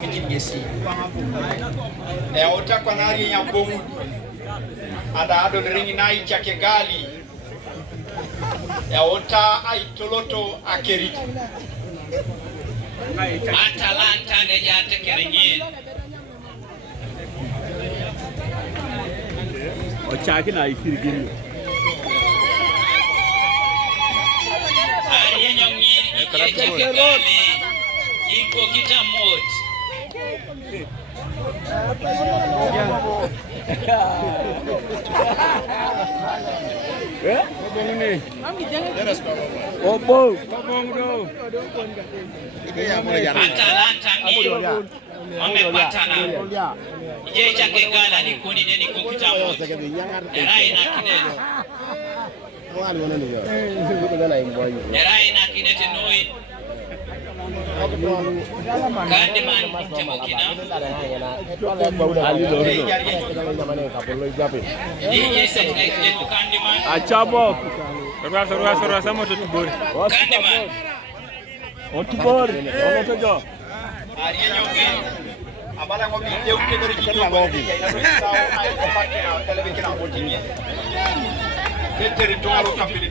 Gesi ota kwa nari ya bomu ada ado ringi nai chake gali ota aitoloto akeriti Atalanta ne jate keringin ochaki na ifirigini Arinyo ngiri chake gali iko kitamot Atalanta wamepatana je chake gala ni kuni neni kokita moja erai na kinete erai na kinete noi Kandiman Temokina Achabo Rasa moto tubori Kandiman Otubori Onotojo Arinyo abala ngobi yeuke bari kitu ngobi ina sawa ai kopaki na telebiki na botinye Tetere tongalo kapili